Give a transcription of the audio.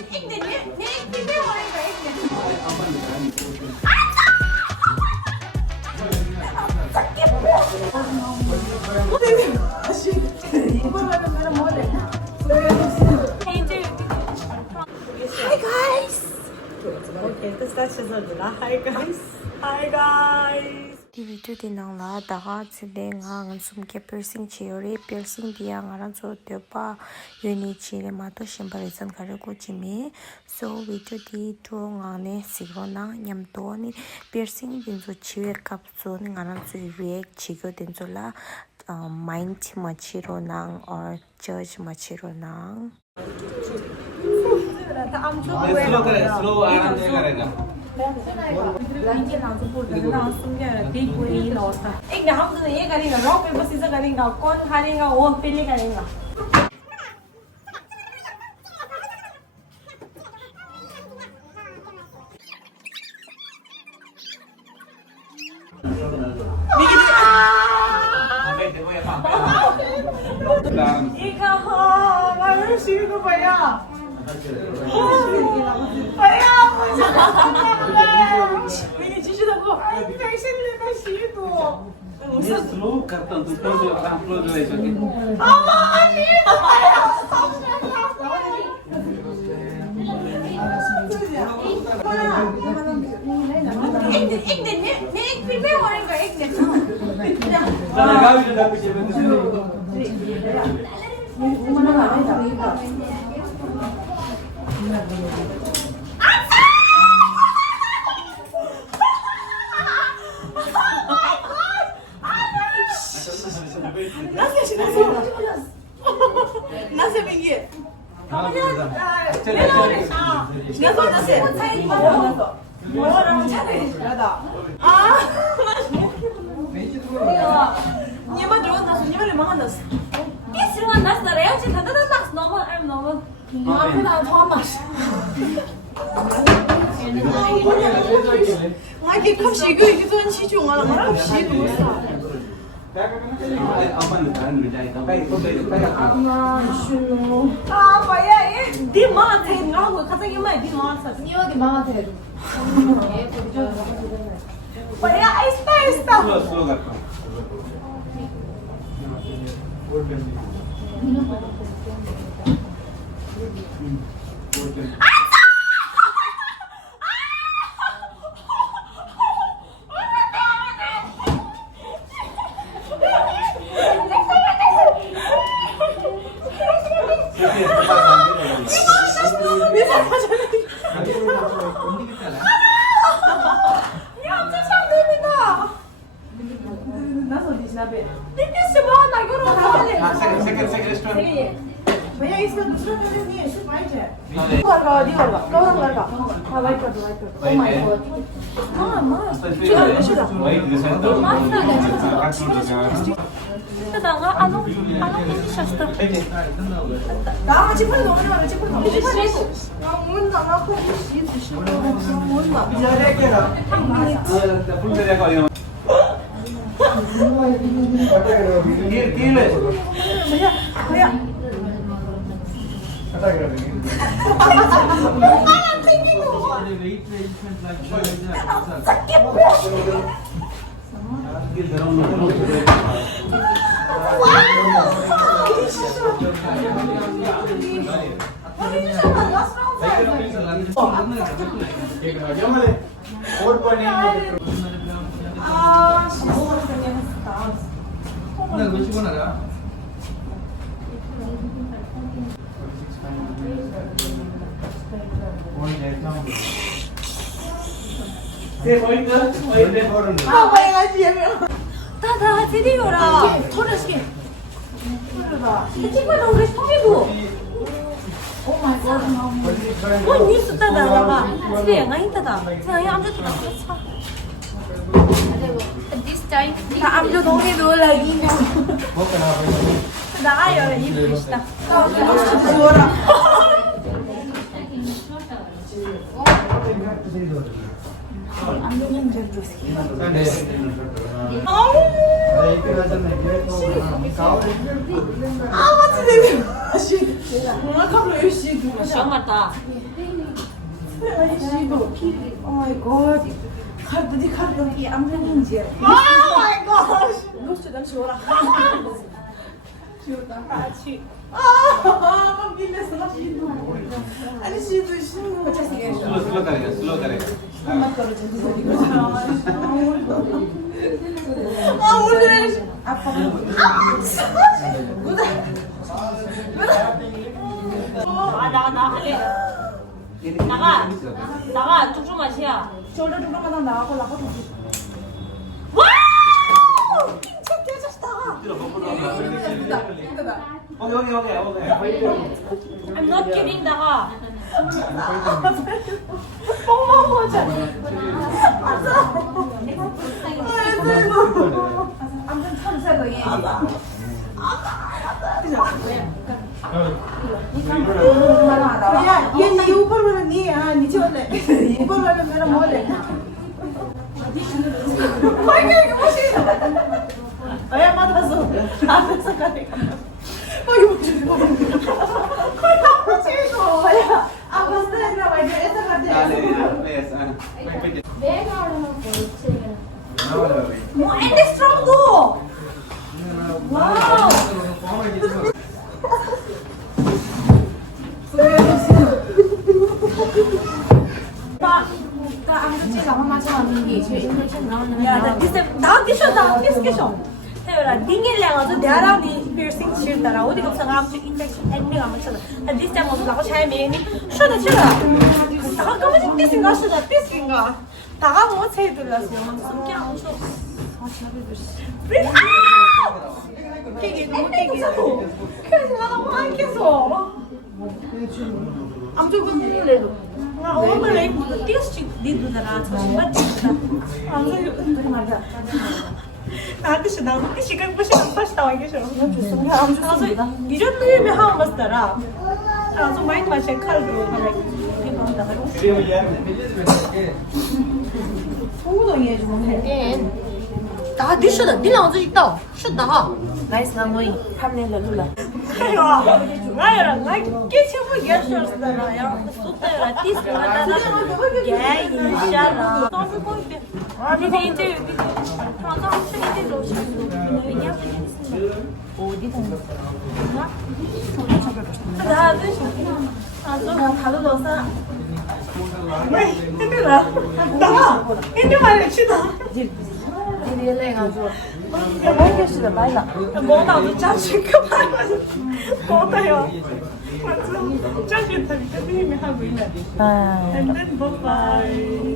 Hi guys. Okay, this is Hi guys. Hi guys. Di video din ang la daga tsile nga ngan sumke piercing chiori piercing dia ngaran so de pa yuni chile ma to shimbarizan kare ko chimi so video di to nga ne sigona nyam to ni piercing din so chiwer kap so ngaran so react chigo din so la mind machiro nang or judge machiro nang slow आराम से करेगा एक ना हम तो ये करेंगे rock paper scissor करेंगे कौन हारेगा वो पहले करेगा 이거 나를 쉬고 봐야 봐야 보자 이게 지시다고 당신을 다시도 ये स्लो करता हूँ तू क्लोज आराम क्लोज हो सके 어머 아니 봐야 내 필요한 거 있네 चलो गावी जो डाल पीछे 나세 빙기 뭐라고 차례 야다 니만 좋아한다 니만 망한다 비스러운 나스 레오지 다다다 나스 너무 I'm 너무 그냥 처음 마시 아기 컵시 이거 이건 시중아 말아 시도 아 뭐야 네 마한테 나하고 가장 이마에 네 마한테 니 여기 망한테 해줘. 뭐야 아이스타 स्लो स्लो करता हूँ भैया इसका दूसरा कलर नहीं है सिर्फ वाइट है लगा दी लगा कौन लगा हां वाइट कर दो ओ माय गॉड हां मां 다가 안오 피니셨어. 나 지금 너무 많아 지금 너무 많아. 나 문다 나 거기 시트 문다. फुल करेगा ये भैया भैया 다다 드디어라 토르스게 토르다 정말 우리 성이고 오 마이 갓 뭐 뉴스 따다가 집에 영화 있다다 제가 아무도 다 This time. 다 아무도 동네 놀라기 나가요 이 비슷다 뭐라 아 맞지 시험 맞다. Oh my god. Kalbudi kalbudi amrin ince. Oh my gosh. Dostum şura. 같이. Ah, gille sana şidu. Hani şidu şidu. Slow करेगा, slow करेगा. Mत करो जल्दी जल्दी. Ah, uleş. Apa? 나가 할래. 나가 쭉쭉 마시야. Shoulder to naman ako lako. 와우! 진짜 깨졌다. 오케이, 오케이, 오케이. I'm not kidding, 나가. 뻥망하자. Amrin samsa ye. भैया ये नहीं ऊपर वाला नहीं है हाँ नीचे वाला है ऊपर वाला मेरा मॉल है भाई क्या ये मशीन भैया मत हंसो आप ऐसा करेगा कोई मशीन भैया आप हंसते हैं ना भाई ऐसा करते हैं And strong go. Wow. 야, 나 디스케션. 태열아, 닝일량아도 내랑이 piercing 싫다라. 어디 없어가 아무튼 인젝션 엔딩 아무튼. 나 this time also 나고 잘 메니. 쉬어다. 나 까마지 디스인가 쉬어다 디스인가. 나가 뭐 제일 들렸어. 숨기 안 쉬어. 아, 진짜 깨기 너무 깨기. 그래서 나 너무 안 깨서. 아무튼 그래도. 나 오늘 이거 디스치 디드더라. 정말 디스다. 아무튼 맞아. 나한테 나 시간 보시면 빠시다 와 계셔. 그래서 이런 의미 하고 봤더라. 좀 많이 마신 칼도 하나 이거 한다고. 소우동이 해주면 나 디셔다. 니랑 어디 있다. 쉬었다가. 나이스 나 너희 탐내려 눌러 아이고. 나야랑 나 깨치고 계셨더라. 야, 쏟다라 디스 하다가. 야, 인샤라. 너무 보이게. 아니 이제 여기 맞아. 학생이 들어 오시고. 그냥 어디 다녔어? 나 다들 넣었어. 왜? 힘들어. 나가. 힘들 말을 치다. 야, 먹겠습니다. 말라. 뭐나도 짜증가 말아서 뭐다요. 맞아. 짜증 때문에 하고 있네. And then bye bye.